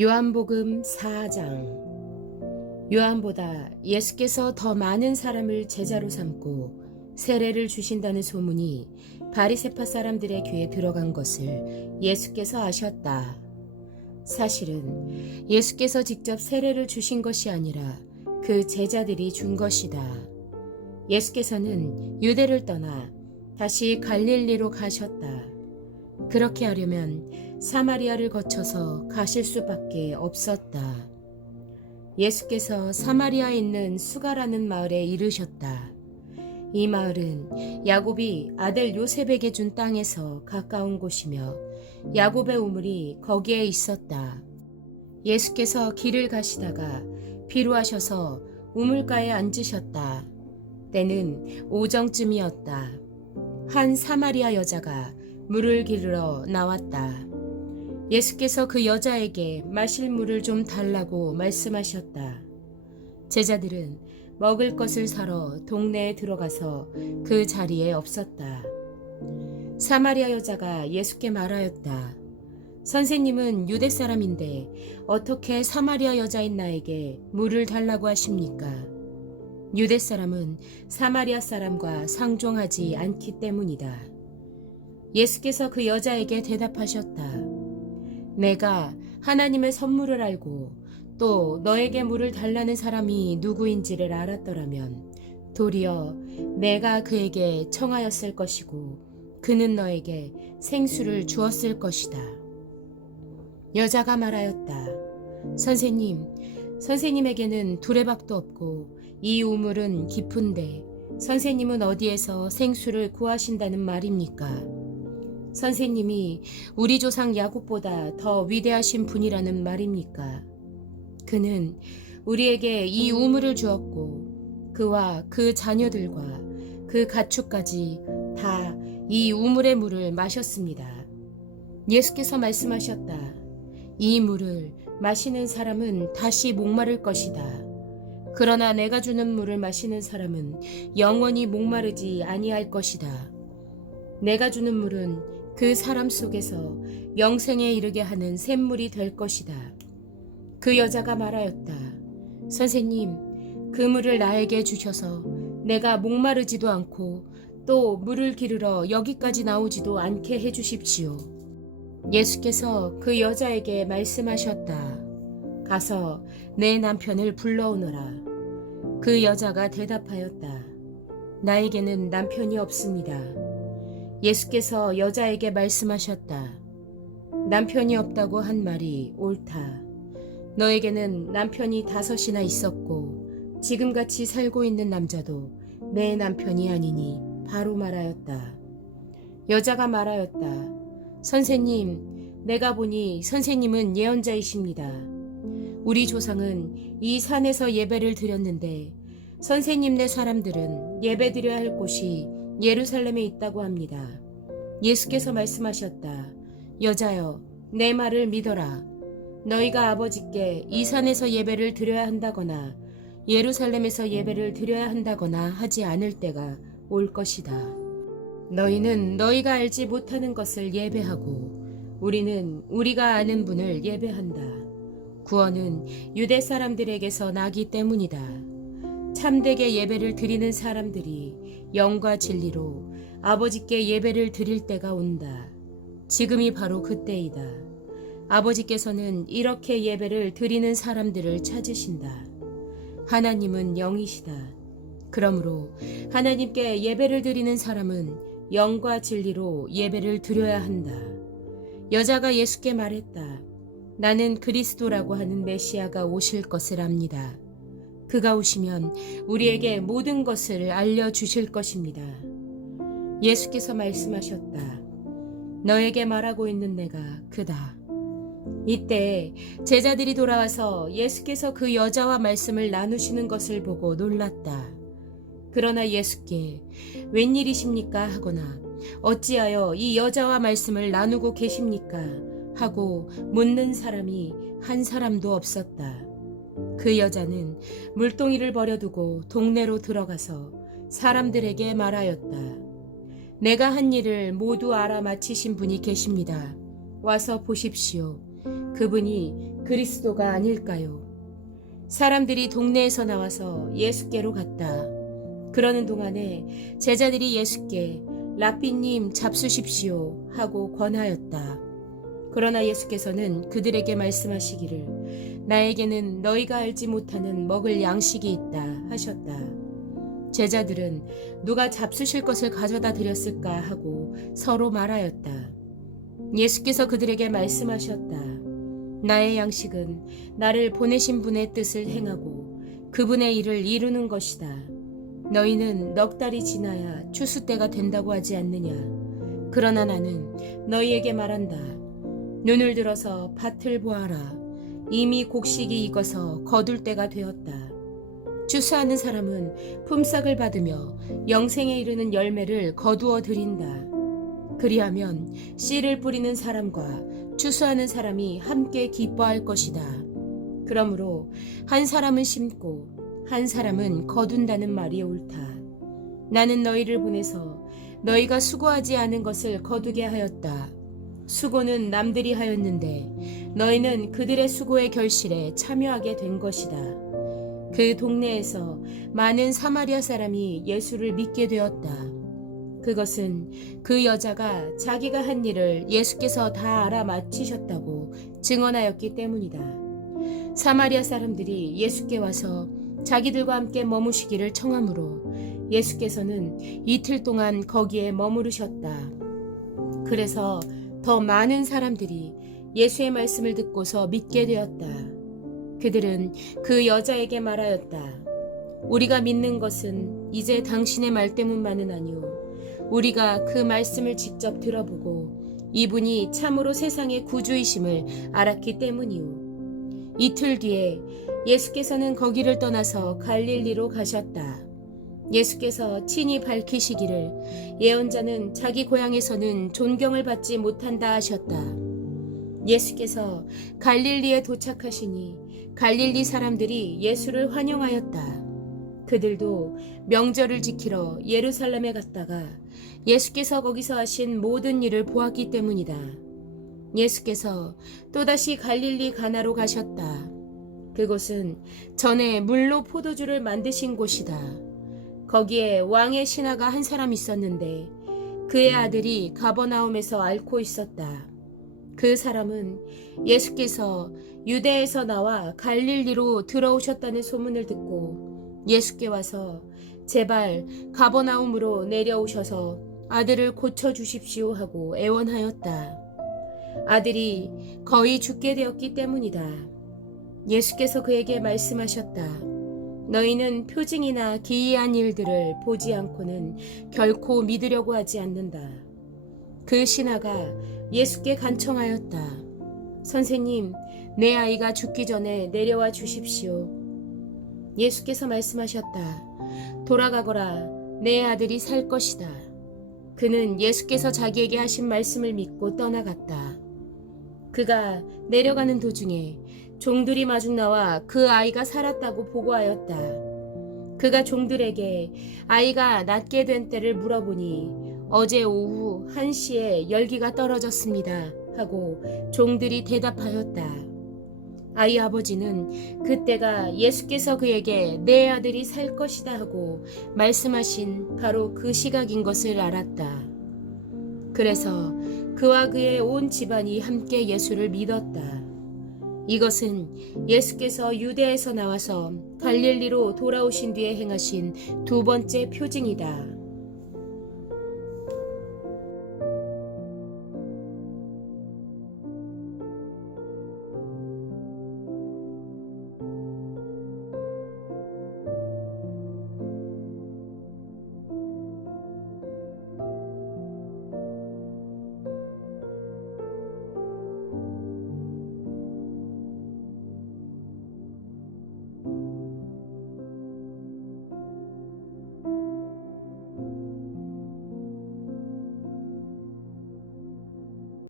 요한복음 4장. 요한보다 예수께서 더 많은 사람을 제자로 삼고 세례를 주신다는 소문이 바리새파 사람들의 귀에 들어간 것을 예수께서 아셨다. 사실은 예수께서 직접 세례를 주신 것이 아니라 그 제자들이 준 것이다. 예수께서는 유대를 떠나 다시 갈릴리로 가셨다. 그렇게 하려면 사마리아를 거쳐서 가실 수밖에 없었다. 예수께서 사마리아에 있는 수가라는 마을에 이르셨다. 이 마을은 야곱이 아들 요셉에게 준 땅에서 가까운 곳이며 야곱의 우물이 거기에 있었다. 예수께서 길을 가시다가 피로하셔서 우물가에 앉으셨다. 때는 오정쯤이었다. 한 사마리아 여자가 물을 기르러 나왔다. 예수께서 그 여자에게 마실 물을 좀 달라고 말씀하셨다. 제자들은 먹을 것을 사러 동네에 들어가서 그 자리에 없었다. 사마리아 여자가 예수께 말하였다. 선생님은 유대 사람인데 어떻게 사마리아 여자인 나에게 물을 달라고 하십니까? 유대 사람은 사마리아 사람과 상종하지 않기 때문이다. 예수께서 그 여자에게 대답하셨다. 내가 하나님의 선물을 알고 또 너에게 물을 달라는 사람이 누구인지를 알았더라면 도리어 내가 그에게 청하였을 것이고 그는 너에게 생수를 주었을 것이다. 여자가 말하였다. 선생님에게는 두레박도 없고 이 우물은 깊은데 선생님은 어디에서 생수를 구하신다는 말입니까? 선생님이 우리 조상 야곱보다 더 위대하신 분이라는 말입니까? 그는 우리에게 이 우물을 주었고 그와 그 자녀들과 그 가축까지 다 이 우물의 물을 마셨습니다. 예수께서 말씀하셨다. 이 물을 마시는 사람은 다시 목마를 것이다. 그러나 내가 주는 물을 마시는 사람은 영원히 목마르지 아니할 것이다. 내가 주는 물은 그 사람 속에서 영생에 이르게 하는 샘물이 될 것이다. 그 여자가 말하였다. 선생님, 그 물을 나에게 주셔서 내가 목마르지도 않고 또 물을 기르러 여기까지 나오지도 않게 해주십시오. 예수께서 그 여자에게 말씀하셨다. 가서 내 남편을 불러오너라. 그 여자가 대답하였다. 나에게는 남편이 없습니다. 예수께서 여자에게 말씀하셨다. 남편이 없다고 한 말이 옳다. 너에게는 남편이 5이나 있었고 지금같이 살고 있는 남자도 내 남편이 아니니 바로 말하였다. 여자가 말하였다. 선생님, 내가 보니 선생님은 예언자이십니다. 우리 조상은 이 산에서 예배를 드렸는데 선생님네 사람들은 예배 드려야 할 곳이 예루살렘에 있다고 합니다. 예수께서 말씀하셨다. 여자여, 내 말을 믿어라. 너희가 아버지께 이 산에서 예배를 드려야 한다거나 예루살렘에서 예배를 드려야 한다거나 하지 않을 때가 올 것이다. 너희는 너희가 알지 못하는 것을 예배하고 우리는 우리가 아는 분을 예배한다. 구원은 유대 사람들에게서 나기 때문이다. 참되게 예배를 드리는 사람들이 영과 진리로 아버지께 예배를 드릴 때가 온다. 지금이 바로 그때이다. 아버지께서는 이렇게 예배를 드리는 사람들을 찾으신다. 하나님은 영이시다. 그러므로 하나님께 예배를 드리는 사람은 영과 진리로 예배를 드려야 한다. 여자가 예수께 말했다. 나는 그리스도라고 하는 메시아가 오실 것을 압니다. 그가 오시면 우리에게 모든 것을 알려주실 것입니다. 예수께서 말씀하셨다. 너에게 말하고 있는 내가 그다. 이때 제자들이 돌아와서 예수께서 그 여자와 말씀을 나누시는 것을 보고 놀랐다. 그러나 예수께 웬일이십니까 하거나 어찌하여 이 여자와 말씀을 나누고 계십니까 하고 묻는 사람이 한 사람도 없었다. 그 여자는 물동이를 버려두고 동네로 들어가서 사람들에게 말하였다. 내가 한 일을 모두 알아마치신 분이 계십니다. 와서 보십시오. 그분이 그리스도가 아닐까요? 사람들이 동네에서 나와서 예수께로 갔다. 그러는 동안에 제자들이 예수께 랍비님 잡수십시오 하고 권하였다. 그러나 예수께서는 그들에게 말씀하시기를 나에게는 너희가 알지 못하는 먹을 양식이 있다 하셨다. 제자들은 누가 잡수실 것을 가져다 드렸을까 하고 서로 말하였다. 예수께서 그들에게 말씀하셨다. 나의 양식은 나를 보내신 분의 뜻을 행하고 그분의 일을 이루는 것이다. 너희는 넉 달이 지나야 추수 때가 된다고 하지 않느냐. 그러나 나는 너희에게 말한다. 눈을 들어서 밭을 보아라. 이미 곡식이 익어서 거둘 때가 되었다. 추수하는 사람은 품삯을 받으며 영생에 이르는 열매를 거두어 드린다. 그리하면 씨를 뿌리는 사람과 추수하는 사람이 함께 기뻐할 것이다. 그러므로 한 사람은 심고 한 사람은 거둔다는 말이 옳다. 나는 너희를 보내서 너희가 수고하지 않은 것을 거두게 하였다. 수고는 남들이 하였는데 너희는 그들의 수고의 결실에 참여하게 된 것이다. 그 동네에서 많은 사마리아 사람이 예수를 믿게 되었다. 그것은 그 여자가 자기가 한 일을 예수께서 다 알아 마치셨다고 증언하였기 때문이다. 사마리아 사람들이 예수께 와서 자기들과 함께 머무시기를 청하므로 예수께서는 이틀 동안 거기에 머무르셨다. 그래서 더 많은 사람들이 예수의 말씀을 듣고서 믿게 되었다. 그들은 그 여자에게 말하였다. 우리가 믿는 것은 이제 당신의 말 때문만은 아니오. 우리가 그 말씀을 직접 들어보고 이분이 참으로 세상의 구주이심을 알았기 때문이오. 이틀 뒤에 예수께서는 거기를 떠나서 갈릴리로 가셨다. 예수께서 친히 밝히시기를 예언자는 자기 고향에서는 존경을 받지 못한다 하셨다. 예수께서 갈릴리에 도착하시니 갈릴리 사람들이 예수를 환영하였다. 그들도 명절을 지키러 예루살렘에 갔다가 예수께서 거기서 하신 모든 일을 보았기 때문이다. 예수께서 또다시 갈릴리 가나로 가셨다. 그곳은 전에 물로 포도주를 만드신 곳이다. 거기에 왕의 신하가 한 사람 있었는데 그의 아들이 가버나움에서 앓고 있었다. 그 사람은 예수께서 유대에서 나와 갈릴리로 들어오셨다는 소문을 듣고 예수께 와서 제발 가버나움으로 내려오셔서 아들을 고쳐주십시오 하고 애원하였다. 아들이 거의 죽게 되었기 때문이다. 예수께서 그에게 말씀하셨다. 너희는 표징이나 기이한 일들을 보지 않고는 결코 믿으려고 하지 않는다. 그 신하가 예수께 간청하였다. 선생님, 내 아이가 죽기 전에 내려와 주십시오. 예수께서 말씀하셨다. 돌아가거라, 내 아들이 살 것이다. 그는 예수께서 자기에게 하신 말씀을 믿고 떠나갔다. 그가 내려가는 도중에 종들이 마중 나와 그 아이가 살았다고 보고하였다. 그가 종들에게 아이가 낫게 된 때를 물어보니 어제 오후 1시에 열기가 떨어졌습니다 하고 종들이 대답하였다. 아이 아버지는 그때가 예수께서 그에게 내 아들이 살 것이다 하고 말씀하신 바로 그 시각인 것을 알았다. 그래서 그와 그의 온 집안이 함께 예수를 믿었다. 이것은 예수께서 유대에서 나와서 갈릴리로 돌아오신 뒤에 행하신 두 번째 표징이다.